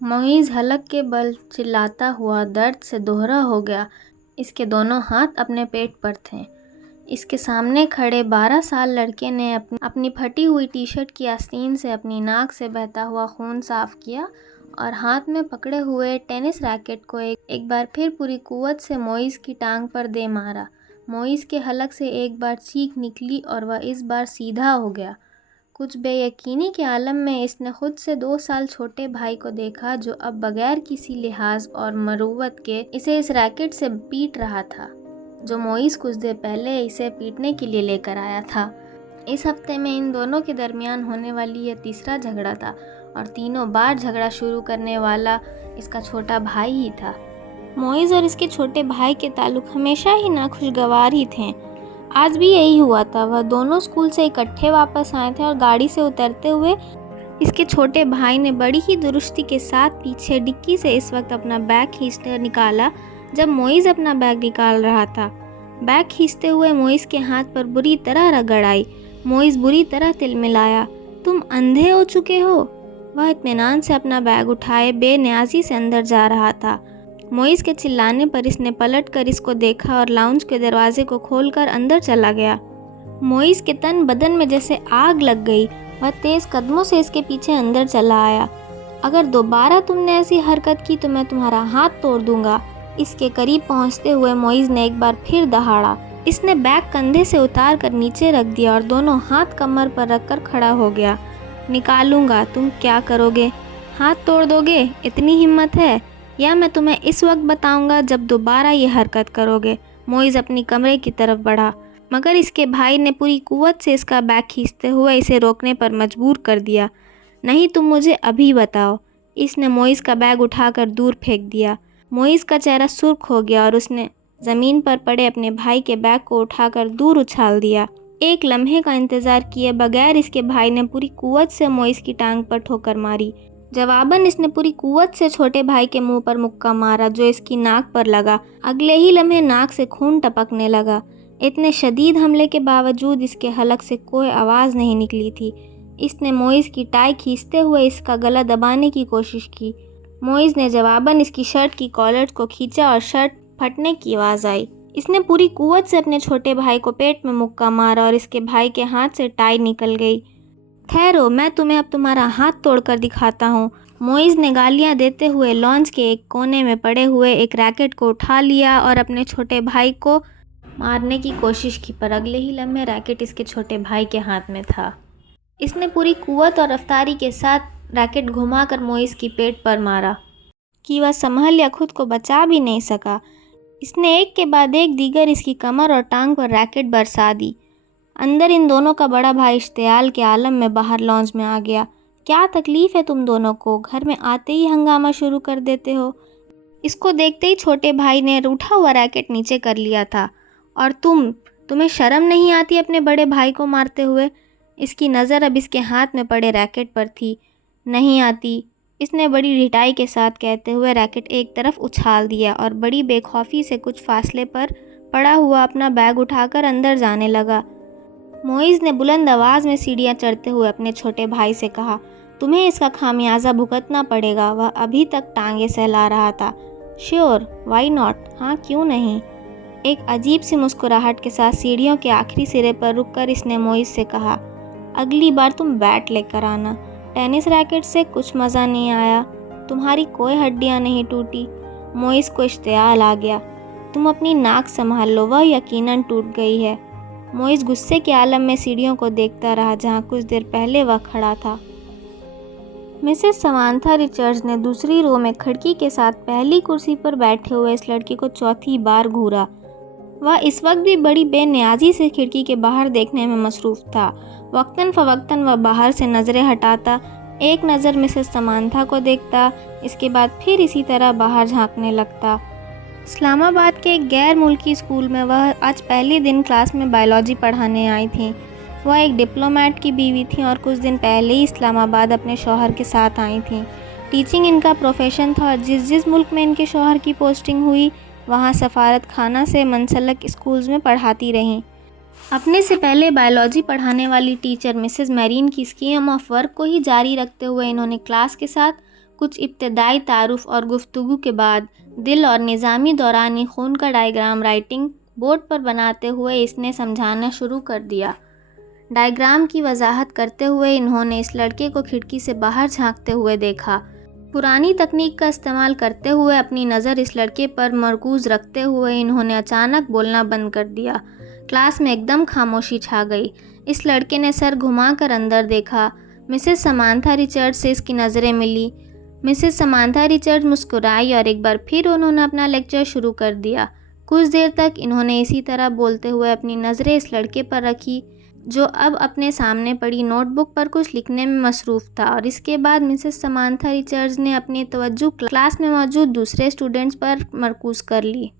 मोइज़ हलक के बल चिल्लाता हुआ दर्द से दोहरा हो गया। इसके दोनों हाथ अपने पेट पर थे। इसके सामने खड़े 12 साल लड़के ने अपनी फटी हुई टी-शर्ट की आस्तीन से अपनी नाक से बहता हुआ खून साफ किया और हाथ में पकड़े हुए टेनिस रैकेट को एक बार फिर पूरी कुव्वत से मोइज़ की टांग पर दे मारा। मोइज़ के हलक से एक बार चीख निकली और वह इस बार सीधा हो गया। कुछ बेयकीनी के आलम में इसने खुद से 2 साल छोटे भाई को देखा, जो अब बगैर किसी लिहाज और मरूवत के इसे इस रैकेट से पीट रहा था जो मोइज़ कुछ देर पहले इसे पीटने के लिए लेकर आया था। इस हफ्ते में इन दोनों के दरमियान होने वाली यह तीसरा झगड़ा था और तीनों बार झगड़ा शुरू करने वाला इसका छोटा भाई ही था। मोइज़ और इसके छोटे भाई के ताल्लुक हमेशा ही नाखुशगवार ही थे। आज भी यही हुआ था। वह दोनों स्कूल से इकट्ठे वापस आए थे और गाड़ी से उतरते हुए इसके छोटे भाई ने बड़ी ही दुरुस्ती के साथ पीछे डिक्की से इस वक्त अपना बैग खींचकर निकाला जब मोइज़ अपना बैग निकाल रहा था। बैग खींचते हुए मोइज़ के हाथ पर बुरी तरह रगड़ आई। मोइज़ बुरी तरह तिलमिलाया। तुम अंधे हो चुके हो? वह इत्मीनान से अपना बैग उठाए बेनियाजी से अंदर जा रहा था। मोइज़ के चिल्लाने पर इसने पलट कर इसको देखा और लाउंज के दरवाजे को खोलकर अंदर चला गया। मोइज़ के तन बदन में जैसे आग लग गई। वह तेज़ कदमों से इसके पीछे अंदर चला आया। अगर दोबारा तुमने ऐसी हरकत की तो मैं तुम्हारा हाथ तोड़ दूंगा। इसके करीब पहुंचते हुए मोइज़ ने एक बार फिर दहाड़ा। इसने बैग कंधे से उतार कर नीचे रख दिया और दोनों हाथ कमर पर रखकर खड़ा हो गया। निकालूंगा, तुम क्या करोगे? हाथ तोड़ दोगे? इतनी हिम्मत है? या मैं तुम्हें इस वक्त बताऊंगा जब दोबारा ये हरकत करोगे। मोइज़ अपनी कमरे की तरफ बढ़ा, मगर इसके भाई ने पूरी कुव्वत से इसका बैग खींचते हुए इसे रोकने पर मजबूर कर दिया। नहीं, तुम मुझे अभी बताओ। इसने मोइज़ का बैग उठाकर दूर फेंक दिया। मोइज़ का चेहरा सुर्ख हो गया और उसने ज़मीन पर पड़े अपने भाई के बैग को उठाकर दूर उछाल दिया। एक लम्हे का इंतज़ार किए बगैर इसके भाई ने पूरी कुव्वत से मोइज़ की टांग पर ठोकर मारी। जवाबन इसने पूरी कुव्वत से छोटे भाई के मुंह पर मुक्का मारा जो इसकी नाक पर लगा। अगले ही लम्हे नाक से खून टपकने लगा। इतने शदीद हमले के बावजूद इसके हलक से कोई आवाज़ नहीं निकली थी। इसने मोइज़ की टाई खींचते हुए इसका गला दबाने की कोशिश की। मोइज़ ने जवाबन इसकी शर्ट की कॉलर को खींचा और शर्ट फटने की आवाज़ आई। इसने पूरी कुव्वत से अपने छोटे भाई को पेट में मुक्का मारा और इसके भाई के हाथ से टाई निकल गई। ठहरो, मैं तुम्हें अब तुम्हारा हाथ तोड़कर दिखाता हूँ। मोइज़ ने गालियाँ देते हुए लॉन्च के एक कोने में पड़े हुए एक रैकेट को उठा लिया और अपने छोटे भाई को मारने की कोशिश की, पर अगले ही लम्हे रैकेट इसके छोटे भाई के हाथ में था। इसने पूरी कुव्वत और रफ्तारी के साथ रैकेट घुमाकर मोइज़ की पेट पर मारा कि वह संभल या खुद को बचा भी नहीं सका। इसने एक के बाद एक दीगर इसकी कमर और टांग पर रैकेट बरसा दी। अंदर इन दोनों का बड़ा भाई इश्तियाल के आलम में बाहर लॉन्च में आ गया। क्या तकलीफ़ है तुम दोनों को? घर में आते ही हंगामा शुरू कर देते हो। इसको देखते ही छोटे भाई ने रूठा हुआ रैकेट नीचे कर लिया था। और तुम्हें शर्म नहीं आती अपने बड़े भाई को मारते हुए? इसकी नज़र अब इसके हाथ में पड़े रैकेट पर थी। नहीं आती, इसने बड़ी ढिठाई के साथ कहते हुए रैकेट एक तरफ उछाल दिया और बड़ी बेखौफी से कुछ फासले पर पड़ा हुआ अपना बैग उठाकर अंदर जाने लगा। मोइज़ ने बुलंद आवाज़ में सीढ़ियाँ चढ़ते हुए अपने छोटे भाई से कहा, तुम्हें इसका खामियाजा भुगतना पड़ेगा। वह अभी तक टांगे सहला रहा था। श्योर, वाई नॉट, हाँ क्यों नहीं। एक अजीब सी मुस्कुराहट के साथ सीढ़ियों के आखिरी सिरे पर रुककर इसने मोइज़ से कहा, अगली बार तुम बैट लेकर आना। टेनिस रैकेट से कुछ मज़ा नहीं आया। तुम्हारी कोई हड्डियाँ नहीं टूटी। मोइज़ को इश्तियाल आ गया। तुम अपनी नाक संभाल लो, वह यकीनन टूट गई है। मोइज़ गुस्से के आलम में सीढ़ियों को देखता रहा जहाँ कुछ देर पहले वह खड़ा था। मिसेस समांथा रिचर्ड्स ने दूसरी रो में खिड़की के साथ पहली कुर्सी पर बैठे हुए इस लड़की को चौथी बार घूरा। वह इस वक्त भी बड़ी बेनियाजी से खिड़की के बाहर देखने में मसरूफ़ था। वक्तन फ़वक्तन वह बाहर से नज़रें हटाता, एक नज़र मिसेस समांथा को देखता, इसके बाद फिर इसी तरह बाहर झांकने लगता। इस्लामाबाद के एक गैर मुल्की स्कूल में वह आज पहले दिन क्लास में बायोलॉजी पढ़ाने आई थी। वह एक डिप्लोमेट की बीवी थी और कुछ दिन पहले ही इस्लामाबाद अपने शौहर के साथ आई थी। टीचिंग इनका प्रोफेशन था और जिस जिस मुल्क में इनके शौहर की पोस्टिंग हुई वहाँ सफारत खाना से मनसलक स्कूल्स में पढ़ाती रहीं। अपने से पहले बायोलॉजी पढ़ाने वाली टीचर मिसेस मैरीन की स्कीम ऑफ वर्क को ही जारी रखते हुए इन्होंने क्लास के साथ कुछ इब्तदाई तारुफ और गुफ्तगू के बाद दिल और निज़ामी दौरानी खून का डायग्राम राइटिंग बोर्ड पर बनाते हुए इसने समझाना शुरू कर दिया। डायग्राम की वजाहत करते हुए इन्होंने इस लड़के को खिड़की से बाहर झांकते हुए देखा। पुरानी तकनीक का इस्तेमाल करते हुए अपनी नज़र इस लड़के पर मरकूज़ रखते हुए इन्होंने अचानक बोलना बंद कर दिया। क्लास में एकदम खामोशी छा गई। इस लड़के ने सर घुमाकर अंदर देखा। मिसेस समांथा रिचर्ड्स से इसकी नज़रें मिली। मिसेस समांथा रिचर्ड्स मुस्कुराई और एक बार फिर उन्होंने अपना लेक्चर शुरू कर दिया। कुछ देर तक इन्होंने इसी तरह बोलते हुए अपनी नज़रें इस लड़के पर रखी, जो अब अपने सामने पड़ी नोटबुक पर कुछ लिखने में मसरूफ़ था, और इसके बाद मिसेस समांथा रिचर्ड्स ने अपनी तवज्जो क्लास में मौजूद दूसरे स्टूडेंट्स पर मरकूज़ कर ली।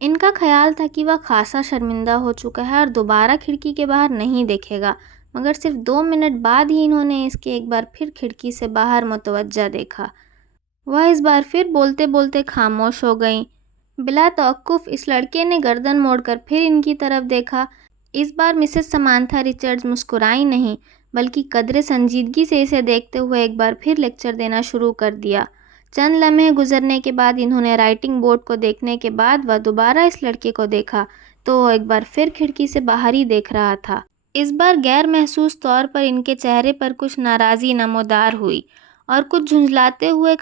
इनका ख्याल था कि वह खासा शर्मिंदा हो चुका है और दोबारा खिड़की के बाहर नहीं देखेगा, मगर सिर्फ 2 मिनट बाद ही इन्होंने इसके एक बार फिर खिड़की से बाहर मुतवज्जा देखा। वह इस बार फिर बोलते बोलते खामोश हो गईं। बिला तवक्कुफ़ इस लड़के ने गर्दन मोड़कर फिर इनकी तरफ देखा। इस बार मिसेस समांथा रिचर्ड्स मुस्कुराई नहीं, बल्कि कदरे संजीदगी से इसे देखते हुए एक बार फिर लेक्चर देना शुरू कर दिया। चंद लम्हे गुजरने के बाद इन्होंने राइटिंग बोर्ड को देखने के बाद वह दोबारा इस लड़के को देखा तो वो एक बार फिर खिड़की से बाहर ही देख रहा था। इस बार गैर महसूस तौर पर इनके चेहरे पर कुछ नाराज़ी नमोदार हुई और कुछ झुंझलाते हुए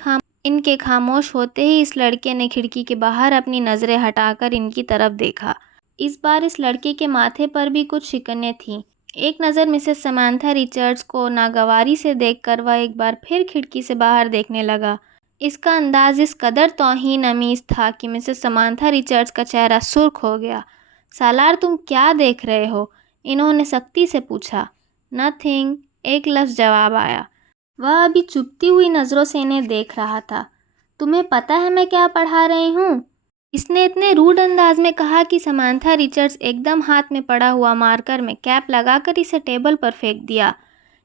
इनके खामोश होते ही इस लड़के ने खिड़की के बाहर अपनी नज़रें हटाकर इनकी तरफ देखा। इस बार इस लड़के के माथे पर भी कुछ शिकनें थीं। एक नज़र मिसेस समांथा रिचर्ड्स को नागवारी से देखकर वह एक बार फिर खिड़की से बाहर देखने लगा। इसका अंदाज़ इस कदर तौहीन अमीज़ था कि मिसेस समांथा रिचर्ड्स का चेहरा सुर्ख हो गया। सालार, तुम क्या देख रहे हो? इन्होंने सख्ती से पूछा। नथिंग, एक लफ्ज़ जवाब आया। वह अभी चुभती हुई नज़रों से इन्हें देख रहा था। तुम्हें पता है मैं क्या पढ़ा रही हूँ? इसने इतने रूड अंदाज में कहा कि समांथा रिचर्ड्स एकदम हाथ में पड़ा हुआ मार्कर में कैप लगाकर इसे टेबल पर फेंक दिया।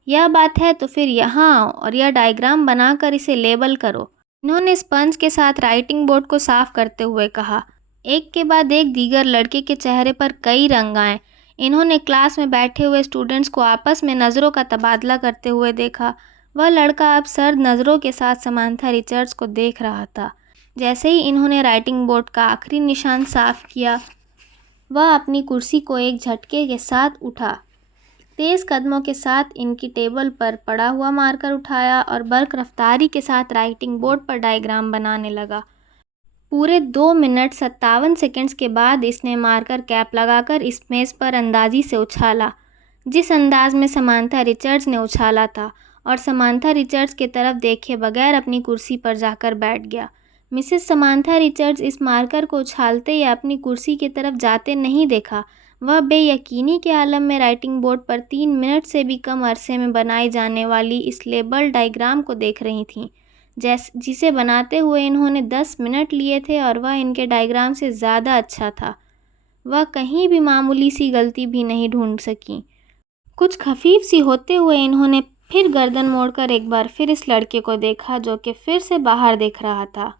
यह बात है तो फिर यहाँ आओ और यह डायग्राम बनाकर इसे लेबल करो। इन्होंने स्पंज के साथ राइटिंग बोर्ड को साफ करते हुए कहा। एक के बाद एक दीगर लड़के के चेहरे पर कई रंग आए। इन्होंने क्लास में बैठे हुए स्टूडेंट्स को आपस में नज़रों का तबादला करते हुए देखा। वह लड़का अब सर्द नज़रों के साथ समांथा रिचर्ड्स को देख रहा था। जैसे ही इन्होंने राइटिंग बोर्ड का आखिरी निशान साफ किया, वह अपनी कुर्सी को एक झटके के साथ उठा। तेज़ कदमों के साथ इनकी टेबल पर पड़ा हुआ मार्कर उठाया और बर्क रफ्तारी के साथ राइटिंग बोर्ड पर डायग्राम बनाने लगा। पूरे 2 मिनट 57 सेकंड्स के बाद इसने मार्कर कैप लगाकर इस मेज़ पर अंदाज़ी से उछाला, जिस अंदाज में समांथा रिचर्ड्स ने उछाला था, और समांथा रिचर्ड्स की तरफ देखे बगैर अपनी कुर्सी पर जाकर बैठ गया। मिसेस समांथा रिचर्ड्स इस मार्कर को उछालते या अपनी कुर्सी की तरफ जाते नहीं देखा। वह बेयकीनी के आलम में राइटिंग बोर्ड पर 3 मिनट से भी कम अरसे में बनाई जाने वाली इस लेबल डायग्राम को देख रही थीं, जिसे बनाते हुए इन्होंने 10 मिनट लिए थे, और वह इनके डायग्राम से ज़्यादा अच्छा था। वह कहीं भी मामूली सी गलती भी नहीं ढूंढ सकी। कुछ खफीफ सी होते हुए इन्होंने फिर गर्दन मोड़कर एक बार फिर इस लड़के को देखा, जो कि फिर से बाहर देख रहा था।